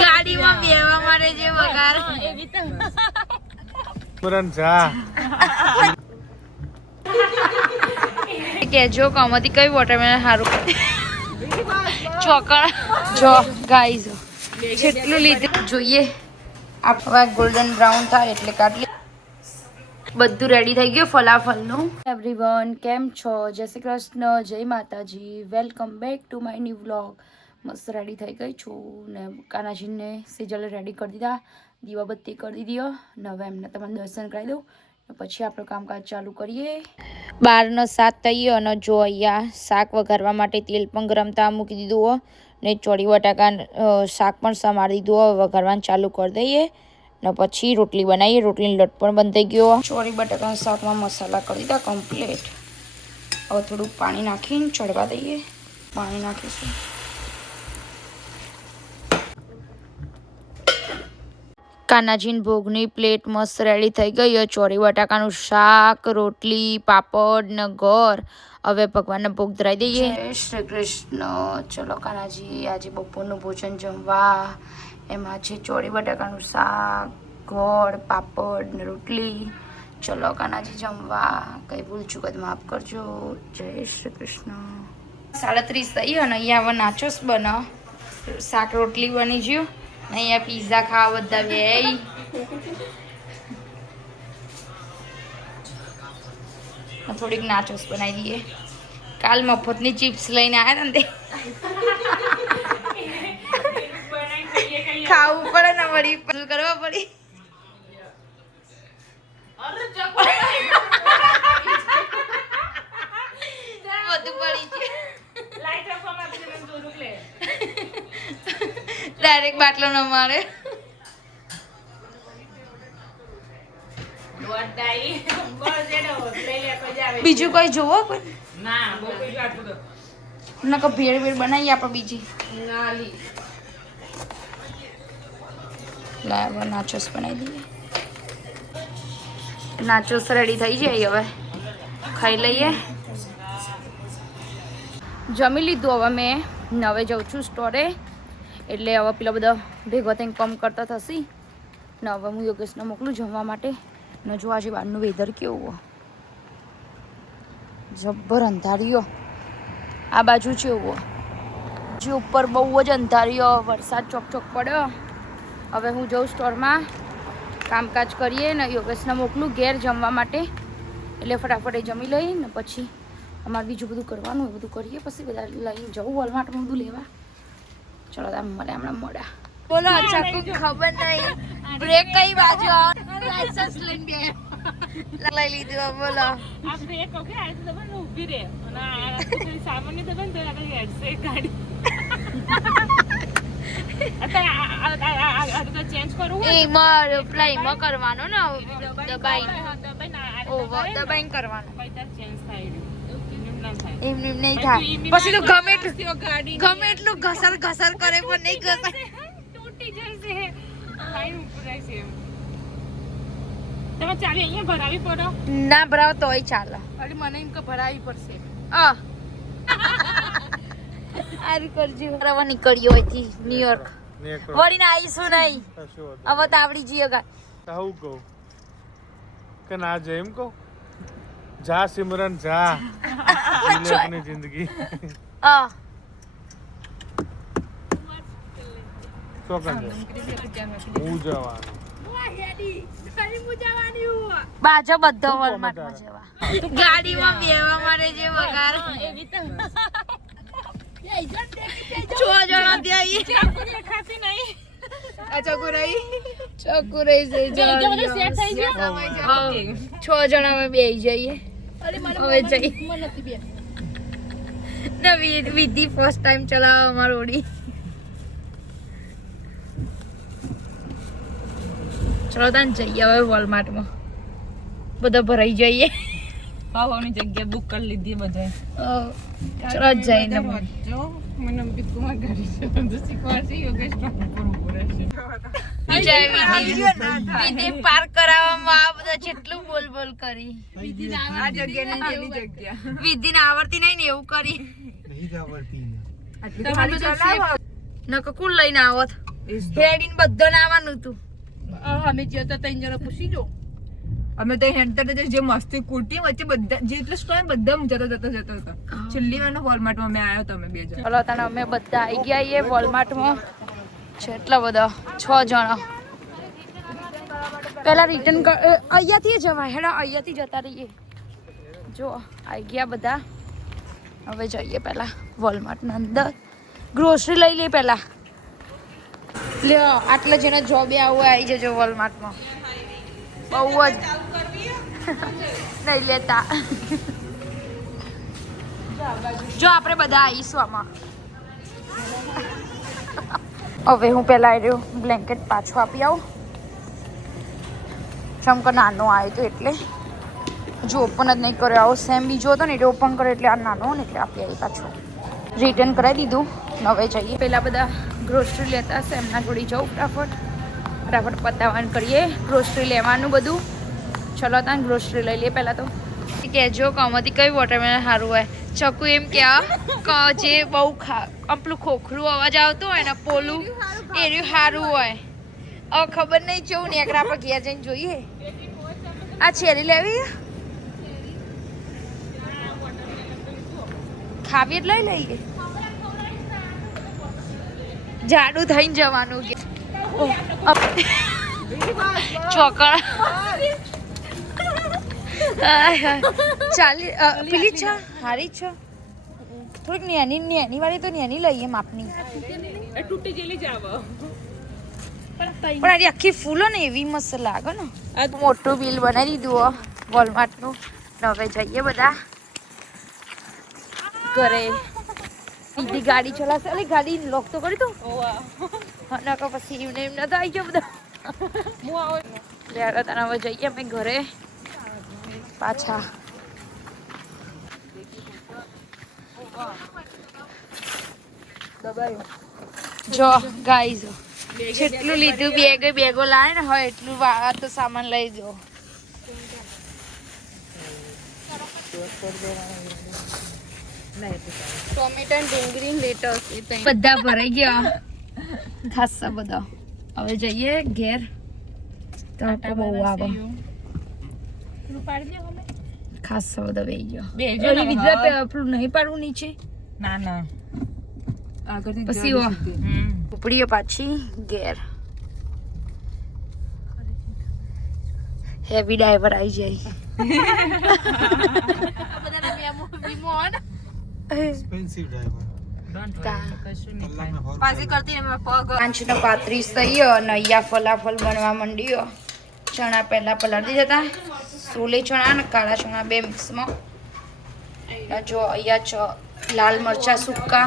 ગાડીમાં બેવા મારે જે વગાર પુરન જા કેજો કમતી કઈ વોટરમેલન સારું ચોકડા જો ગાઈઝ જેટલું લીધું જોઈએ આપવા ગોલ્ડન બ્રાઉન થાય એટલે કાઢી બધું રેડી થઈ ગયું ફલાફલનું. એવરીવન કેમ છો? જય શ્રી કૃષ્ણ, જય માતાજી, welcome back to my new vlog. મસ્ત રેડી થઈ ગઈ છું ને કાનાજીને સેજલે રેડી કરી દીધા, દીવાબત્તી કરી દીધી ને હવે એમને તમારે દર્શન કરાવી દઉં પછી આપણું કામકાજ ચાલુ કરીએ. 12:07 થઈ ગયો અને જો અહીંયા શાક વઘારવા માટે તેલ પણ ગરમ થવા મૂકી દીધું ને ચોળી બટાકા શાક પણ સમારી દીધું. વઘારવાનું ચાલુ કરી દઈએ ને પછી રોટલી બનાવીએ. રોટલીનો લોટ પણ બંધ થઈ ગયો. ચોળી બટાકાના શાકમાં મસાલા કરી દીધા કમ્પ્લીટ. હવે થોડું પાણી નાખીને ચડવા દઈએ. પાણી નાખીશું. કાનાજીન ભોગની પ્લેટ મસ્ત રેડી થઈ ગઈ. ચોળી બટાકાનું શાક, રોટલી, પાપડ ને ગોર. હવે ભગવાનને ભોગ ધરાવી દઈએ. જય શ્રી કૃષ્ણ. ચલો કાનાજી આજે બપોરનું ભોજન જમવા. એમાં છે ચોળી બટાકાનું શાક, ગોળ, પાપડ ને રોટલી. ચલો કાનાજી જમવા. કઈ ભૂલ ચૂક જ માફ કરજો. જય શ્રી કૃષ્ણ. 37 થઈ અને અહીંયા હવે નાચોસ બનો. શાક રોટલી બની ગયું. અહીંયા પીઝા ખાવા બધા બે થોડીક નાચોસ બનાવી દઈએ. કાલ મફતની ચિપ્સ લઈને આવ્યા ને ખાવું પડે ને વળી બધું કરવા પડી. બધું પડી છે ડાયરેક્ટ બાટલો ન મારે. બીજું કોઈ જોવો ના કે ભેળ ભેળ બનાવીએ આપણે બીજી. લાવ નાચોસ બનાવી દઈએ. નાચોસ રેડી થઈ જાય. હવે ખાઈ લઈએ. જમી લીધું. હવે મેં હવે જાઉં છું સ્ટોરે. એટલે હવે પેલા બધા ભેગો થઈને કામ કરતા થશે ને હવે હું યોગેશને મોકલું જમવા માટે. ને જો આજે બહારનું વેધર કેવું જબ્બર અંધારીઓ. આ બાજુ છે એવું જે ઉપર બહુ જ અંધારીઓ. વરસાદ ચોક પડ્યો. હવે હું જાઉં સ્ટોરમાં કામકાજ કરીએ ને યોગેશને મોકલું ઘેર જમવા માટે. એટલે ફટાફટ જમી લઈએ ને પછી અમારે બીજું બધું કરવાનું એ બધું કરીએ. પછી બધા લઈને જવું વોલમાર્ટમાં બધું લેવા. ચલો તમે મને હમણાં મોડા બોલો. અચ્છા કોઈ ખબર નહીં બ્રેક કઈ બાજુ લાયસન્સ લઈને બે લઈ લીધું. બોલો આ બ્રેક ઓકે આ તો દબાણ ઊભી રહે અને આ થોડી સામાન્ય દબાણ તો આપણે હેડસેટ ગાડી આ તો ચેન્જ કરવું એ માર ફ્લાઈમાં કરવાનો ને દબાઈ કરવાનો પૈસા ચેન્જ થાય એમ નહીં થાય. પછી તો ગમે એટલું ઘસર કરે પણ નહીં ઘસાય. તૂટી જશે. લાઈન ઉપર છે. તમે ચાલી અહીંયા ભરાવી પડો. ના ભરાવ તોય ચાલે. અરે મને એમ કે ભરાવી પડશે. આરી કરજી ભરાવા નીકળ્યો હોયથી ન્યુયોર્ક. વળીને આવીશું નહીં. હવે તો આવડી જઈએ ગા. હું કહું કે ના જાય એમ કહું. જા સિમરન જા. अपनी जिंदगी તો બાજો બધો વોલમાર્ટમાં જવા. ગાડીમાં બેવા મારે જે વગાર એવી તો 6 જણા ત્યાં ખાસી નહીં. ચકુરાઈ જઈ જાય. સેટ થઈ ગયો. 6 જણા અમે બેહી જઈએ. હવે જઈ નવી વિધિ ફર્સ્ટ ટાઈમ ચલાવવા અમારો ઓડી. ચલો તાન જઈએ હવે વોલમાર્ટમાં. બધા ભરાઈ જઈએ. પાવાની જગ્યા બુક કરી લીધી બધે. ચલો જઈને જો મને બીકુમાં ગાડી છે તો શીખવાડશે યોગેશ પર ઉપર રહેશે. વિધિ પાર્ક કરાવવામાં આ બધા જેટલું બોલ બોલ કરી વિધિ ને આવડતી નહીં ને એવું કરી નકો કુલ લઈને આવત હેડીને બધાને આવવાનું હતું અમે જે તો 3 જણા પૂછી જો અમે તો હેડતા જે મસ્તી કુર્તી વચ્ચે બધા જેટલા સ્ટોન બધા જતો હતા છેલ્લી વાર વોલમાર્ટમાં અમે આવ્યો તમે 2 જણા ચલો તને અમે બધા આવી ગયા છીએ વોલમાર્ટમાં છે એટલા બધા 6 જણા પેલા રિટર્ન અહીંયાથી જવાય હેડા અહીંયાથી જતા રહીએ જો આવી ગયા બધા હવે જઈએ પેલા વોલમાર્ટના અંદર ગ્રોસરી લઈ લઈએ પેલા લ્યો આટલા જણા જોબે આવું આવી જજો વોલમાર્ટમાં બહુ જ નહીં લેતા જો આપણે બધા આવીશું આમાં હવે હું પેલા આવ્યો બ્લેન્કેટ પાછો આપી આવું ચમકો નાનો આવ્યો તો એટલે જો ઓપન જ નહીં કર્યો આવો સેમ બીજો હતો ને એટલે ઓપન કર્યો એટલે આ નાનો ને એટલે આપી આવી પાછો રિટર્ન કરાવી દીધું હવે જઈએ પેલા બધા ગ્રોસરી લેતા હશે એમના જોડે જવું ફટાફટ પતાવવાનું કરીએ ગ્રોસરી લેવાનું બધું ચલો ત્યાં ગ્રોસરી લઈ લઈએ પહેલાં તો કહેજો કમાંથી કઈ વોટરમેલન સારું હોય ચકુ એમ કે જે બહુ પેલું ખોખરું અવાજ આવતો હોય ને પોલું એનું સારું હોય હવે ખબર નહીં કેવું ને એકડા આપણે ઘેર જઈને જોઈએ આ ચેરી લેવી ખાવી એટલે લઈ લઈએ જાડું થઈને જવાનું ચોકડ ચાલી પેલી છે હારી છે થોડીક નેની વાળી તો નેની લઈએ માપની તૂટી જેલી જાવ પણ આની આખી ફૂલો ને એવી મસ્ત લાગે ને મોટું બિલ બનાવી દીધું વોલમાર્ટનું હવે જઈએ બધા ઘરે સીધી ગાડી ચલાવશે અરે ગાડી લોક તો કરી દો ના કે પછી એમને એમ નતા આવી ગયા બધા હું આવો ત્યારે તને હવે જઈએ અમે ઘરે પાછા જો ગાઈઝ જેટલું લીધું બેગો લાવે ને હોય એટલું તો સામાન લઈ જો ટોમેટો ડુંગળી લેટસ બધા ભરાઈ ગયા ખાસા બધા હવે જઈએ ઘેર તડકો બહુ આવે ખાસા બધા બેહી ગયો પેલું નહીં પાડવું નીચે ના પછી ઉપડીએ પાછી ઘેર હેવી ડ્રાઈવર આવી જાય એક્સપેન્સિવ ડ્રાઈવર પાછી કરતી ને પગ 5:35 થયો અને અહીંયા ફલાફલ બનવા માંડ્યો ચણા પહેલા પલાળી દીધા હતા સોલે ચણા અને કાળા ચણા બે મિક્સમાં જો અહીંયા લાલ મરચા સૂકા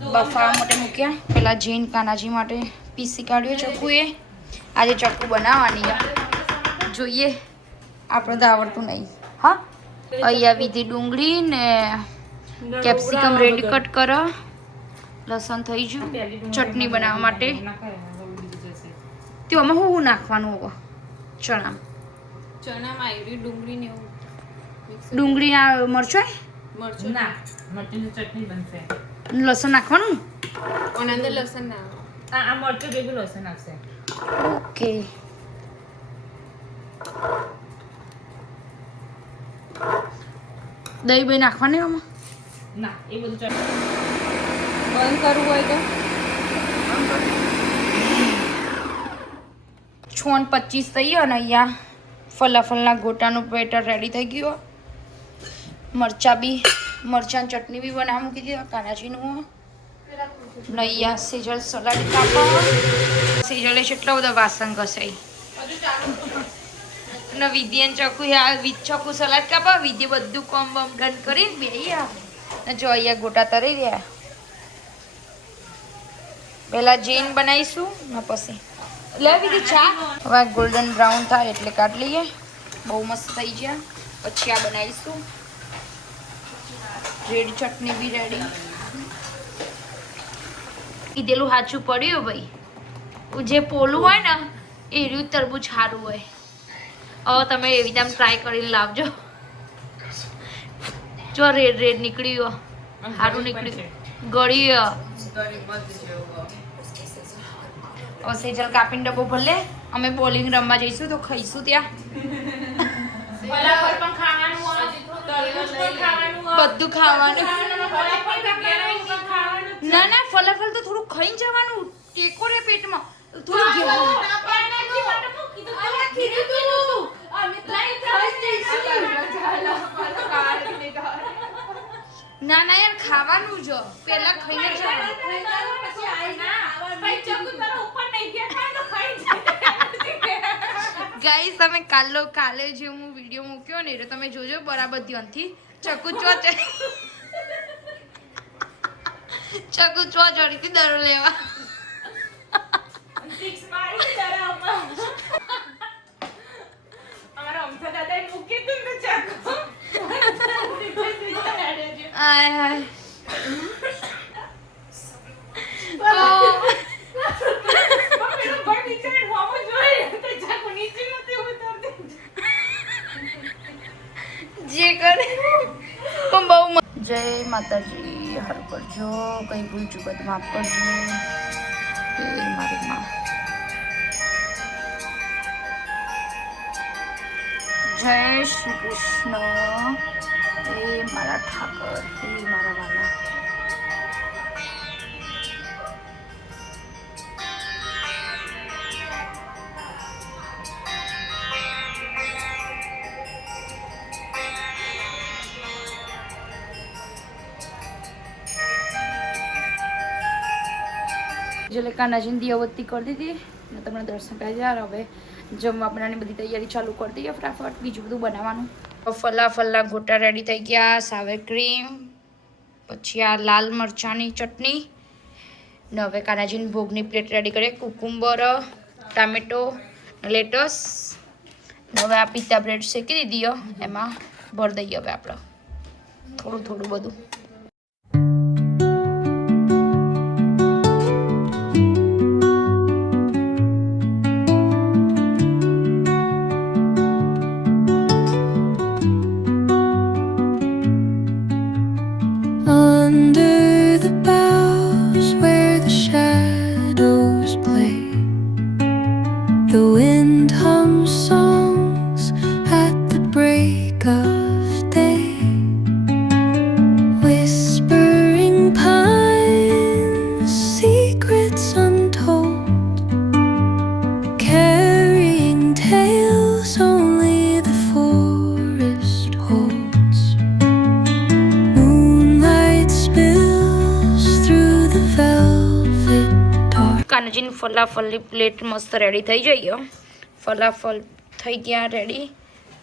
બફાવા માટે મૂક્યા પેલા જૈન કાનાજી માટે પીસી કાઢ્યો ચક્કુએ આજે ચક્કુ બનાવવાની જોઈએ આપણે તો આવડતું નહીં હા અહીંયા વિધિ ડુંગળી ને કેપ્સિકમ રેડી કટ કરો લસણ થઈ ગયું ચટણી બનાવવા માટે તેમાં શું નાખવાનું હવે ચણામાં આવી ડુંગળી ને ડુંગળી આ મરચો મરચું ના મરચુંની ચટણી બનશે લસણ નાખવાનું અને અંદર લસણ ના આ મરચું ભેગું લસણ આવશે ઓકે દહીં બહીં નાખવાની આમાં ના એ બધું ચટણી બંધ કરવું હોય તો 6:25 થઈ ગયો અને અહીંયા ફલાફલના ગોટાનું બેટર રેડી થઈ ગયું મરચાં ચટણી બી બનાવી મૂકી દીધા કાનાજીનું ને અહીંયા સેજલ સલાડ કાપા સેજલે કેટલા બધા વાસણ ઘસાઈ ને વિદ્યાન ચકુ સલાડ કાપા વિદ્યા બધું કોમ બમ ડન કરીને બેહ્યા ને જો અહીંયા ગોટા તરી રહ્યા પહેલા જૈન બનાવીશું ને પછી લે વિધિ ચા હવે ગોલ્ડન બ્રાઉન થાય એટલે કાઢી લઈએ બહુ મસ્ત થઈ ગયા પછી આ બનાવીશું રેડ ચટણી બી રેડી કીધેલું સાચું પડ્યું ભાઈ જે પોલું હોય ને એ રહ્યું તરબૂચ સારું હોય. હવે તમે એવી રીતે ટ્રાય કરીને લાવજો. જો રેડ રેડ નીકળ્યું, સારું નીકળ્યું, ગળ્યું. સેજલ કાપીને ડબ્બો ભલે, અમે બોલિંગ રમવા જઈશું તો ખાઈશું ત્યાં. ફલાફલ પણ ખાવાનું હોય, તરબૂચ પણ ખાવાનું હોય, બધું ખાવાનું. ફલાફલ તો ઘેરાય પણ ખાવાનું જ. ના ના ફલાફલ તો થોડું ખાઈને જવાનું, ટેકો રે પેટમાં થોડું ઘેવું. ના ના યાર ખાવાનું જો પેલા ખાઈને જવાનું. ગાઈસ તમે કાલે જે હું વિડીયો મૂક્યો ને એટલે તમે જોજો બરાબર ધ્યાનથી. ચકુ ચો જડીથી દરો લેવા. આય હાય જે કરે પણ બહુ જય માતાજી. હર કરજો, કઈ ભૂલ ચૂક માફ કરજો. મારી માં જય શ્રી કૃષ્ણ. એ મારા ઠાકર, એ મારા વાલા. જેલે કાનાજીની દિયાવતી કરી દીધી ને તમને દર્શન કરી યાર. હવે જમવા બનાવવાની બધી તૈયારી ચાલુ કરી દઈએ ફટાફટ. બીજું બધું બનાવવાનું. ફલાફલના ગોટા રેડી થઈ ગયા, સાવર ક્રીમ, પછી આ લાલ મરચાંની ચટણી ને હવે કાનાજીની ભોગની પ્લેટ રેડી કરીએ. Cucumber, tomato, lettuce. હવે આ પિત્તા બ્રેડ શેકી દીધી, એમાં ભરી દઈએ હવે આપણે થોડું થોડું બધું. કાનાજીની ફલાફલની પ્લેટ મસ્ત રેડી થઈ જઈએ. ફલાફલ થઈ ગયા રેડી.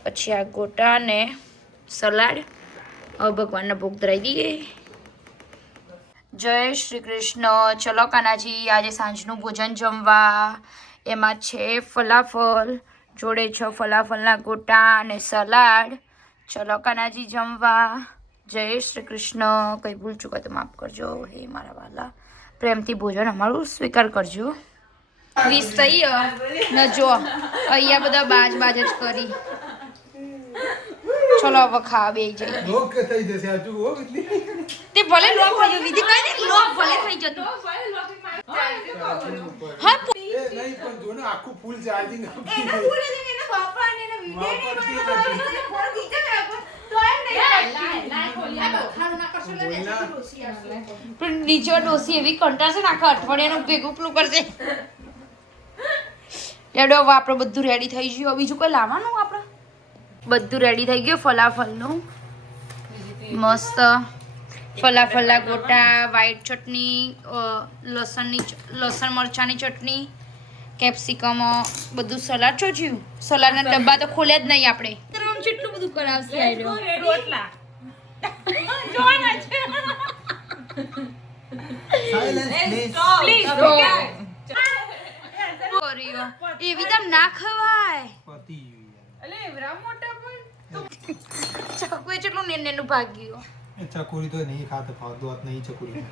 પછી આ ગોટા ને સલાડ. હવે ભગવાનના ભોગ ધરાવી દઈએ. જય શ્રી કૃષ્ણ. ચલો કાનાજી આજે સાંજનું ભોજન જમવા. એમાં છે ફલાફલ, જોડે છે ફલાફલના ગોટા અને સલાડ. ચલો કાનાજી જમવા. જય શ્રી કૃષ્ણ. કંઈ ભૂલ ચૂકા તો માફ કરજો. હે મારા વાલા, પ્રેમથી ભોજન અમારું સ્વીકાર કરજો. 20 થઈ ન જો અહીંયા બધા બાજ જ કરી. ચલો હવે ખાવા બે જઈએ. તે ભલે લોક થઈ ગયો વિધિ, કઈ નહીં લોક ભલે થઈ જતો. હા નહીં પણ જો ને આખું ફૂલ ચાર્જિંગ નીચે ડોસી એવી કંટાળશે ને આખા અઠવાડિયાનું ભેગું પેલું કરશે. લેડો હવે આપણે બધું રેડી થઈ ગયું. બીજું કોઈ લાવવાનું આપણે બધું રેડી થઈ ગયું. ફલાફલનું મસ્ત ફલાફલના ગોટા, વ્હાઈટ ચટણી, લસણ મરચાંની ચટણી, કેપ્સિકમ, બધું સલાડ. ચોચ્યું સલાડના ડબ્બા તો ખોલ્યા જ નહીં આપણે. કેટલું બધું કરાવશે રોટલા જોવાના છે. એવી તમ ના ખવાય. ચાકુ કેટલું નેનું ભાગ્યું. એ ચકુરી તો નહીં ખાતો ફાવતો વાત નહીં ચકુરી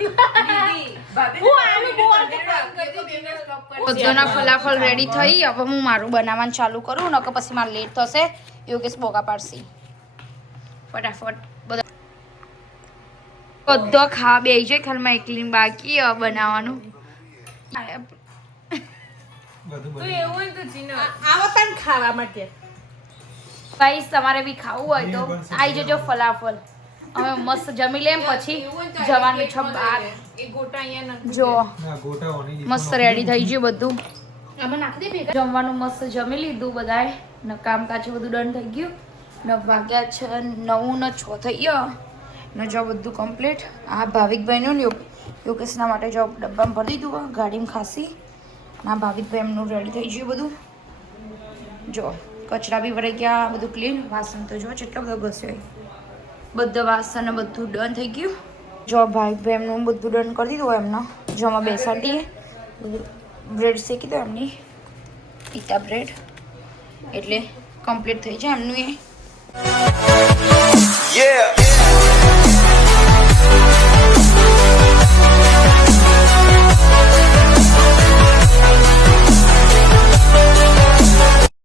બધાના ફલાફલ રેડી થઈ હવે હું મારું બનાવવાનું ચાલુ કરું નકર પછી મારે લેટ થશે યોગેશ બોગા પાડશે ફટાફટ બધો ખા બે જાય ખાલી એકલી બાકી બનાવવાનું બધું ખાવા માટે ગાઈસ તમારે બી ખાવું હોય તો આવી જજો ફલાફલ અમે મસ્ત જમી લેમ પછી જવાનું છે બહાર જો ના ગોટા ઓની મસ્ત રેડી થઈ ગયું બધું જમવાનું મસ્ત જમી લીધું બધાએ ને કામકાજ બધું ડન થઈ ગયું ને વાગ્યા છે 9:06 થઈ ગયો ને જો બધું કમ્પ્લીટ આ ભાવિકભાઈનું ને યોગેશના માટે જો ડબ્બામાં ભરી દીધું ગાડીમાં ખાસી ના ભાવિકભાઈ એમનું રેડી થઈ ગયું બધું જો કચરા બી ભરાઈ ગયા બધું ક્લીન વાસણ તો જો કેટલો બધો ઘસ્યો બધા વાસણ ને બધું ડન થઈ ગયું જો ભાવિકભાઈ એમનું બધું ડન કરી દીધું એમનો જો અમે બેસાડીએ બ્રેડ શેકી દો એમની પિતા બ્રેડ એટલે કમ્પ્લીટ થઈ જાય એમનું એ